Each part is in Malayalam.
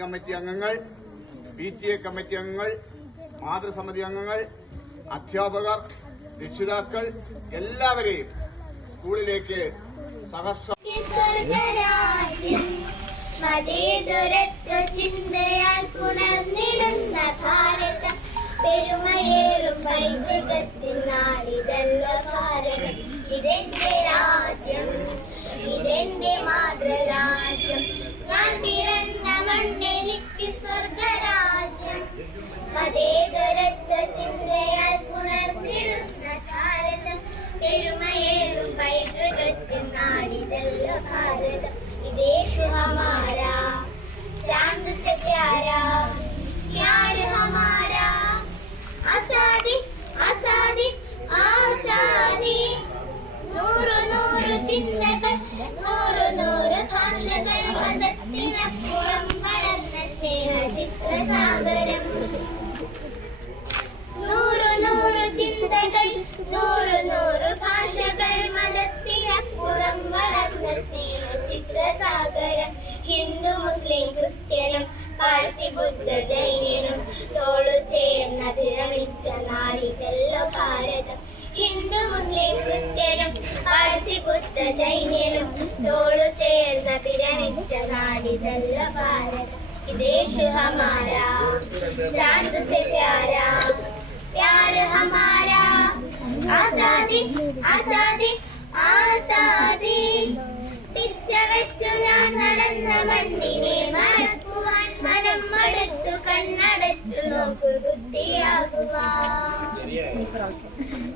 കമ്മിറ്റി അംഗങ്ങൾ, PTA കമ്മിറ്റി അംഗങ്ങൾ, മാതൃസമിതി അംഗങ്ങൾ, അധ്യാപകർ, രക്ഷിതാക്കൾ എല്ലാവരെയും സ്കൂളിലേക്ക് ചിന്തയാൽ പുണർന്നിടുന്ന ഭാരതം പെരുമയേറും പൈതൃകത്തിൻ നാടിതല്ല ഭാരതം. ഇതെന്റെ രാജ്യം, ഇതെന്റെ മാതൃരാജ്യം. ഞാൻ പിറന്ന മണ്ണെനിക്ക് സ്വർഗരാജ്യം. മതേതരത്വ ചിന്തയാൽ പുണർന്നിടുന്ന ഭാരതം പെരുമയേറും പൈതൃകത്തിൻ നാടിതല്ല ഭാരതം. देश हमारा चांद से प्यारा, प्यार हमारा आजादी आजादी आजादी. नूറ് നൂറ് ചിന്തകൾ, നൂറ് നൂറ് ഭാഷകൾ, മതത്തിനപ്പുറം വളർന്ന സ്നേഹചിത്രസാഗരം. നൂറ് നൂറ് ചിന്തകൾ, നൂറ് നൂറ് ഭാഷകൾ, മതത്തിനപ്പുറം വളർന്ന സ്നേഹചിത്രസാഗരം. ഹിന്ദു മുസ്ലിം ക്രിസ്ത്യനും പാഴ്സി ബുദ്ധ ജൈനനും തോളു ചേർന്ന വിരമിച്ച നാടിതല്ലോ ഭാരതം. ഹിന്ദു മുസ്ലിം ക്രിസ്ത്യനും പാഴ്സി ബുദ്ധ ജൈനനും തോളു ചേർന്ന വിരമിച്ച നാടിതല്ലോ ഭാരതം. देश हमारा चांद से प्यारा, प्यार हमारा आजादी आजादी आजादी. പിച്ച വെച്ചു ഞാൻ നടന്ന മണ്ണിനെ മറക്കുവാൻ മനം മടുത്തു കണ്ണടച്ചു നോക്കു കുത്തിയാകുവാൻ.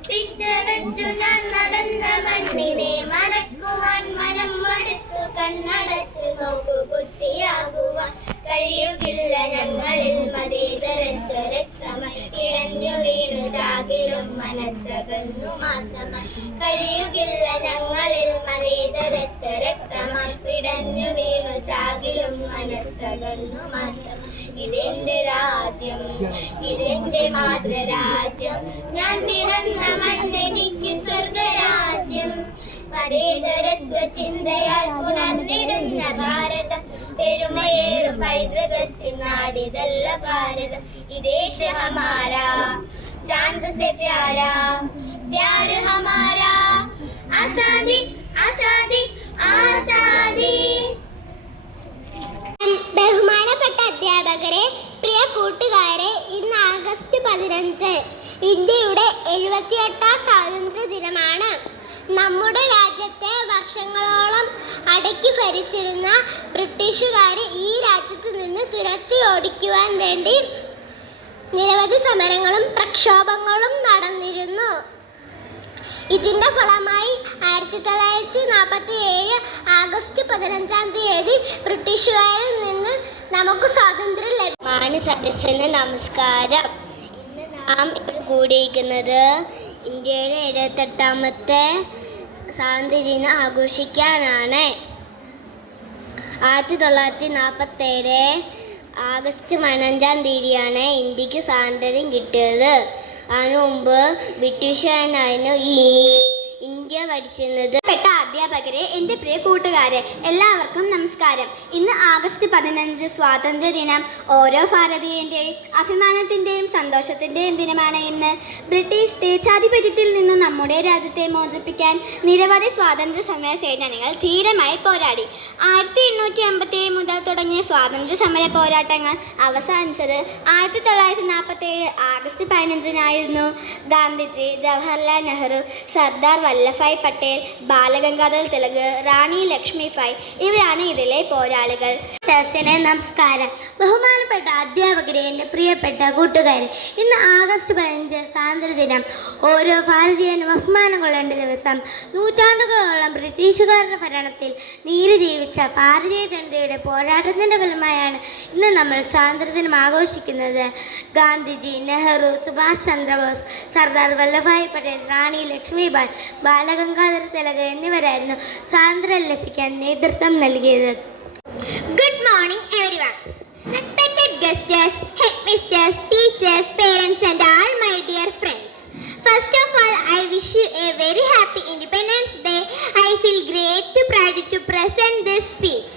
പിച്ച വെച്ചു ഞാൻ നടന്ന മണ്ണിനെ മറക്കുവാൻ മനം മടുത്തു കണ്ണടച്ചു നോക്കു കുത്തിയാകുവാൻ. കഴിയുകില്ല ഞങ്ങളിൽ മതേതരത്വ രക്തമായി ഇടഞ്ഞു വീണു ചാകിലും മനസ്സകന്നു മാത്രമായി. കഴിയുകില്ല ഞങ്ങളിൽ മതേതരത്വ രക്തമായി പിടഞ്ഞു വീണു ചാകിലും മനസ്സകന്നു മാത്രം. ഇതെന്റെ രാജ്യം, ഇതെന്റെ മാതൃരാജ്യം. ഞാൻ പിറന്ന മണ്ണെനിക്ക് സ്വർഗരാജ്യം. മതേതരത്വ ചിന്തയാൽ പുണർന്നിടുന്ന ഭാരതം പെരുമയേറും പൈതൃകത്തിൻ നാടിതല്ല ഭാരതം. ഈ ദേശ ഹമാരാ चांद से प्यारा, प्यार हमारा आजादी आजादी आजादी. ബഹുമാനപ്പെട്ട അധ്യാപകരെ, പ്രിയ കൂട്ടുകാരെ, ഇന്ന് ആഗസ്റ്റ് 15 ഇന്ത്യയുടെ 78ാം സ്വാതന്ത്ര്യ ദിനമാണ്. നമ്മുടെ രാജ്യത്തെ വർഷങ്ങളോളം അടക്കി ഭരിച്ചിരുന്ന ബ്രിട്ടീഷുകാർ ഈ രാജ്യത്ത് നിന്ന് തുരത്തി ഓടിക്കുവാൻ വേണ്ടി നിരവധി സമരങ്ങളും പ്രക്ഷോഭങ്ങളും നടന്നിരുന്നു. ഇതിന്റെ ഫലമായി 1947 ആഗസ്റ്റ് 15 ബ്രിട്ടീഷുകാരിൽ നിന്ന് നമുക്ക് സ്വാതന്ത്ര്യം ലഭിച്ചു. സദസ്സിന് നമസ്കാരം. ഇന്ന് നാം ഇവിടെ കൂടിയിരിക്കുന്നത് ഇന്ത്യയിലെ 78ാമത്തെ സ്വാതന്ത്ര്യദിനം ആഘോഷിക്കാനാണ്. 1947 ആഗസ്റ്റ് 15 ഇന്ത്യക്ക് സ്വാതന്ത്ര്യം കിട്ടിയത്. അതിനു മുമ്പ് ബ്രിട്ടീഷുകാരായിരുന്നു ഈ ഇന്ത്യ ഭരിച്ചിരുന്നത്. പെട്ട അധ്യാപകരെ, എൻ്റെ പ്രിയ കൂട്ടുകാരെ, എല്ലാവർക്കും നമസ്കാരം. ഇന്ന് ആഗസ്റ്റ് 15 സ്വാതന്ത്ര്യ ദിനം. ഓരോ ഭാരതീയൻ്റെയും അഭിമാനത്തിൻ്റെയും സന്തോഷത്തിൻ്റെയും ദിനമാണ് ഇന്ന്. ബ്രിട്ടീഷ് സ്വേച്ഛാധിപത്യത്തിൽ നിന്നും നമ്മുടെ രാജ്യത്തെ മോചിപ്പിക്കാൻ നിരവധി സ്വാതന്ത്ര്യ സമര സേനാനികൾ ധീരമായി പോരാടി. 1857 മുതൽ തുടങ്ങിയ സ്വാതന്ത്ര്യ സമര പോരാട്ടങ്ങൾ അവസാനിച്ചത് 1947 ആഗസ്റ്റ് 15 ഗാന്ധിജി, ജവഹർലാൽ നെഹ്റു, സർദാർ വല്ലഭായ് പട്ടേൽ, ബാലഗംഗാധർ തിലക്, റാണി ലക്ഷ്മിഭായ് ഇവരാണ് ഇതിലെ പോരാളികൾ. സദസ്സിന് നമസ്കാരം. ബഹുമാനപ്പെട്ട അധ്യാപകരെ, എൻ്റെ പ്രിയപ്പെട്ട കൂട്ടുകാരെ, ഇന്ന് ആഗസ്റ്റ് 15 സ്വാതന്ത്ര്യദിനം. ഓരോ ഭാരതീയനും അഭിമാനം കൊള്ളേണ്ട ദിവസം. നൂറ്റാണ്ടുകളോളം ബ്രിട്ടീഷുകാരുടെ ഭരണത്തിൽ നീതി ജീവിച്ച ഭാരതീയ ജനതയുടെ പോരാട്ടത്തിൻ്റെ ഫലമായാണ് ഇന്ന് നമ്മൾ സ്വാതന്ത്ര്യദിനം ആഘോഷിക്കുന്നത്. ഗാന്ധിജി, നെഹ്റു, സുഭാഷ് ചന്ദ്രബോസ്, സർദാർ വല്ലഭായ് പട്ടേൽ, റാണി ലക്ഷ്മിഭായ്, ബാലഗംഗാധര തിലക് എന്നിവരായിരുന്നു സ്വാതന്ത്ര്യം ലഭിക്കാൻ നേതൃത്വം നൽകിയത്. Good morning everyone. Respected guests, headmasters, teachers, parents and all my dear friends. First of all, I wish you a very happy Independence Day. I feel great to proud to present this speech.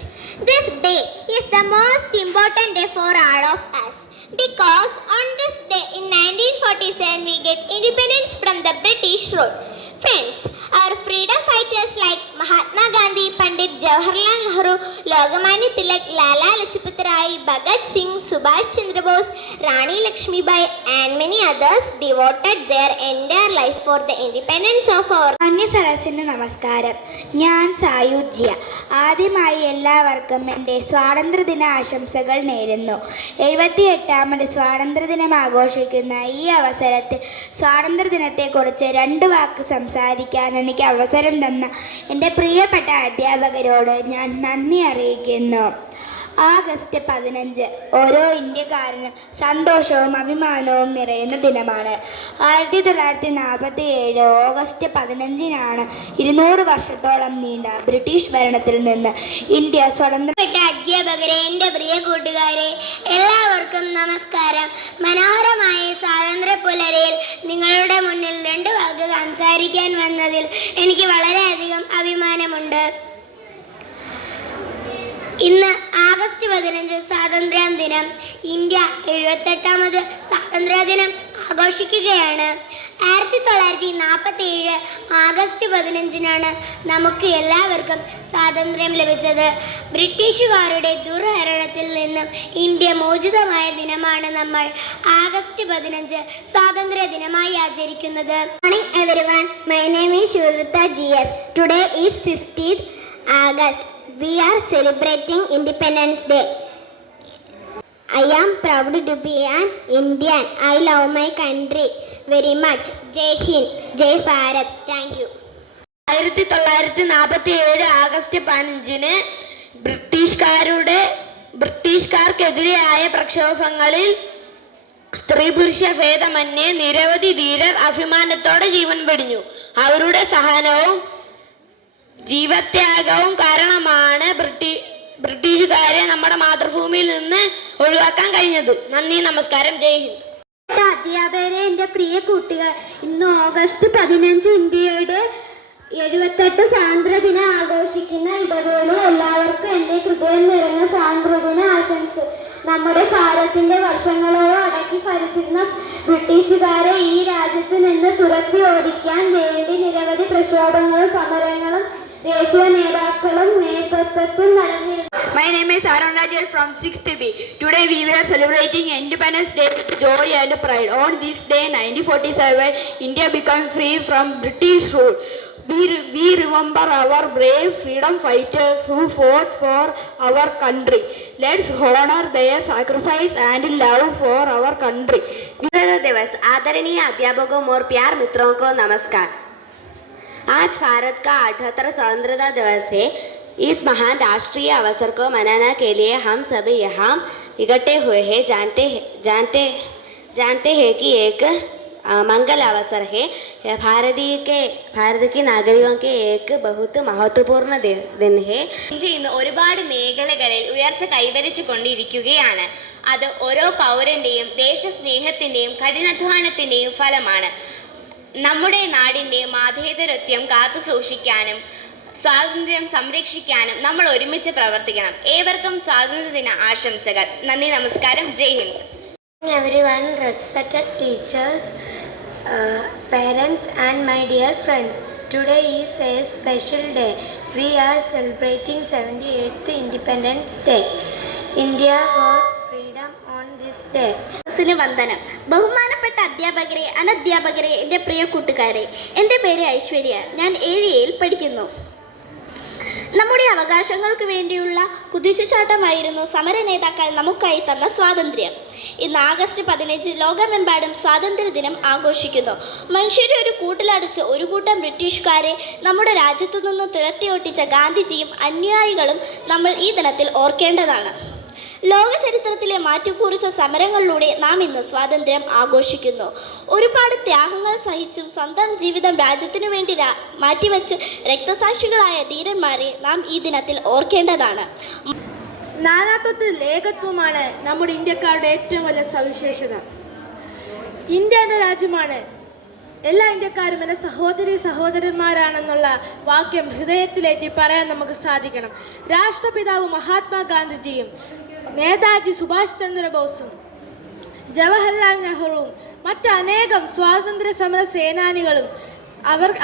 This day is the most important day for all of us because on this day in 1947 we get independence from the British rule. Friends, our freedom fighters like Mahatma Gandhi, Pandit Jawaharlal Nehru, Lokmanya Tilak, Lala Lajpat Rai, Bhagat Singh, Subhash Chandra Bose, Rani Lakshmibai and many others devoted their entire life for the independence of our അന്യസരസിന് നമസ്കാരം. ഞാൻ സായുജ്യ. ആദ്യമായി എല്ലാവർക്കും എൻ്റെ സ്വാതന്ത്ര്യദിന ആശംസകൾ നേരുന്നു. 78ാമത് സ്വാതന്ത്ര്യദിനം ആഘോഷിക്കുന്ന ഈ അവസരത്തിൽ സ്വാതന്ത്ര്യദിനത്തെക്കുറിച്ച് 2 വാക്ക് സംസാരിക്കാൻ എനിക്ക് അവസരം തന്ന എൻ്റെ പ്രിയപ്പെട്ട അധ്യാപകരോട് ഞാൻ നന്ദി അറിയിക്കുന്നു. ആഗസ്റ്റ് 15 ഓരോ ഇന്ത്യക്കാരനും സന്തോഷവും അഭിമാനവും നിറയുന്ന ദിനമാണ്. 1947 ഓഗസ്റ്റ് 15-നാണ് 200 വർഷത്തോളം നീണ്ട ബ്രിട്ടീഷ് ഭരണത്തിൽ നിന്ന് ഇന്ത്യ സ്വതന്ത്രപ്പെട്ട. അധ്യാപകരെ, എൻ്റെ പ്രിയ കൂട്ടുകാരെ, എല്ലാവർക്കും നമസ്കാരം. മനോഹരമായ സ്വാതന്ത്ര്യ പുലരിയിൽ നിങ്ങളുടെ മുന്നിൽ 2 വാക്ക് സംസാരിക്കാൻ വന്നതിൽ എനിക്ക് വളരെയധികം അഭിമാനമുണ്ട്. ഇന്ന് ആഗസ്റ്റ് 15 സ്വാതന്ത്ര്യ ദിനം. ഇന്ത്യ 78ാമത് സ്വാതന്ത്ര്യ ദിനം ആഘോഷിക്കുകയാണ്. 1947 ആഗസ്റ്റ് 15-നാണ് നമുക്ക് എല്ലാവർക്കും സ്വാതന്ത്ര്യം ലഭിച്ചത്. ബ്രിട്ടീഷുകാരുടെ ദുർഭരണത്തിൽ നിന്നും ഇന്ത്യ മോചിതമായ ദിനമാണ് നമ്മൾ ആഗസ്റ്റ് 15 സ്വാതന്ത്ര്യ ദിനമായി ആചരിക്കുന്നത്. Morning everyone, my name is Shubhrata GS. Today is 15th August. We are celebrating Independence Day. I am proud to be an Indian. I love my country very much. Jai Hind, Jai Bharat. Thank you. 1947 August 15-ന് ബ്രിട്ടീഷുകാർക്കെതിരായ പ്രക്ഷോഭങ്ങളിൽ സ്ത്രീ പുരുഷ ഭേദമന്യേ നിരവധി ധീരർ അഭിമാനത്തോടെ ജീവൻ വെടിഞ്ഞു. അവരുടെ സഹനവും ജീവത്യാഗവും കാരണമാണ് ബ്രിട്ടീഷുകാരെ നമ്മുടെ മാതൃഭൂമിയിൽ നിന്ന് ഒഴിവാക്കാൻ കഴിഞ്ഞത്. നന്ദി, നമസ്കാരം, ജയ് ഹിന്ദ്. അധ്യാപകരെ, എൻ്റെ പ്രിയ കൂട്ടുകാർ, ഇന്ന് ഓഗസ്റ്റ് 15 ഇന്ത്യയുടെ 78 സ്വാതന്ത്ര്യ ദിനം ആഘോഷിക്കുന്ന ഇടവേളയിൽ എല്ലാവർക്കും എൻ്റെ ഹൃദയം നിറഞ്ഞ സ്വാതന്ത്ര്യദിന ആശംസ. നമ്മുടെ ഭാരതത്തിന്റെ വർഷങ്ങളോളം അടക്കി ഭരിച്ചിരുന്ന ബ്രിട്ടീഷുകാരെ ഈ രാജ്യത്ത് നിന്ന് തുരത്തി ഓടിക്കാൻ വേണ്ടി നിരവധി പ്രക്ഷോഭങ്ങളും സമരങ്ങളും ദേശീയ നേതാക്കളും നേതൃത്വത്തിൽ നടന്നിരുന്നു. My name is Arun Rajal from 6th B. Today we were celebrating Independence Day with joy and pride. On this day, 1947, India became free from British rule. We remember our brave freedom fighters who fought for our country. Let's honor their sacrifice and love for our country. दिवस आदरणीय अध्यापकों और प्यार मित्रों को नमस्कार. आज भारत का 78वां स्वतंत्रता दिवस है. इस महान राष्ट्रीय अवसर को मनाने के लिए हम सभी यहाँ इकट्ठे हुए हैं. जानते हैं कि एक मंगल अवसर है. भारत के नागरिकों के एक बहुत महत्वपूर्ण दिन है. ഇന്ത്യ ഇന്ന് ഒരുപാട് മേഖലകളിൽ ഉയർച്ച കൈവരിച്ചുകൊണ്ടിരിക്കുകയാണ്. അത് ഓരോ പൗരന്റെയും ദേശസ്നേഹത്തിന്റെയും കഠിനാധ്വാനത്തിന്റെയും ഫലമാണ്. നമ്മുടെ നാടിന്റെ മാതൃത്വം കാത്തുസൂക്ഷിക്കാനും സ്വാതന്ത്ര്യം സംരക്ഷിക്കാനും നമ്മൾ ഒരുമിച്ച് പ്രവർത്തിക്കണം. ഏവർക്കും സ്വാതന്ത്ര്യദിന ആശംസകൾ. നന്ദി, നമസ്കാരം, ജയ് Hind. Everyone, respected teachers, parents and my dear friends, today is a special day. We are celebrating 78th Independence Day. India got freedom on this day. വന്ദനം. ബഹുമാനപ്പെട്ട അധ്യാപകരെ, അനധ്യാപകരെ, എൻ്റെ പ്രിയ കൂട്ടുകാരെ, എൻ്റെ പേര് ഐശ്വര്യ. ഞാൻ 7യിൽ പഠിക്കുന്നു. നമ്മുടെ അവകാശങ്ങൾക്ക് വേണ്ടിയുള്ള കുതിച്ചുചാട്ടമായിരുന്നു സമര നേതാക്കൾ നമുക്കായി തന്ന സ്വാതന്ത്ര്യം. ഇന്ന് ആഗസ്റ്റ് 15 ലോകമെമ്പാടും സ്വാതന്ത്ര്യ ദിനം ആഘോഷിക്കുന്നു. മനുഷ്യരെ ഒരു കൂട്ടിലടച്ച് ഒരു കൂട്ടം ബ്രിട്ടീഷുകാരെ നമ്മുടെ രാജ്യത്തു നിന്ന് തുരത്തിയൊട്ടിച്ച ഗാന്ധിജിയും അനുയായികളും നമ്മൾ ഈ ദിനത്തിൽ ഓർക്കേണ്ടതാണ്. ലോക ചരിത്രത്തിലെ മാറ്റുകുറിച്ച സമരങ്ങളിലൂടെ നാം ഇന്ന് സ്വാതന്ത്ര്യം ആഘോഷിക്കുന്നു. ഒരുപാട് ത്യാഗങ്ങൾ സഹിച്ചും സ്വന്തം ജീവിതം രാജ്യത്തിനു വേണ്ടി മാറ്റിവെച്ച് രക്തസാക്ഷികളായ ധീരന്മാരെ നാം ഈ ദിനത്തിൽ ഓർക്കേണ്ടതാണ്. നാനാത്വത്തിൽ ഏകത്വമാണ് നമ്മുടെ ഇന്ത്യക്കാരുടെ ഏറ്റവും വലിയ സവിശേഷത. ഇന്ത്യ എന്ന രാജ്യമാണ് എല്ലാ ഇന്ത്യക്കാരും എൻ്റെ സഹോദരന്മാരാണെന്നുള്ള വാക്യം ഹൃദയത്തിലേറ്റി പറയാൻ നമുക്ക് സാധിക്കണം. രാഷ്ട്രപിതാവ് മഹാത്മാഗാന്ധിജിയും നേതാജി സുഭാഷ് ചന്ദ്രബോസും ജവഹർലാൽ നെഹ്റുവും മറ്റനേകം സ്വാതന്ത്ര്യ സമര സേനാനികളും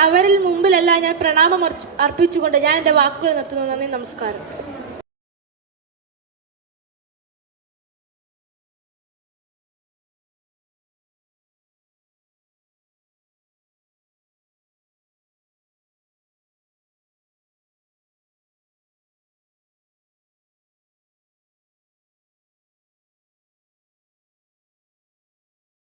അവരിൽ മുമ്പിലെല്ലാം ഞാൻ പ്രണാമം അർപ്പിച്ചുകൊണ്ട് ഞാൻ എൻ്റെ വാക്കുകൾ നിർത്തുന്നു. നന്ദി, നമസ്കാരം.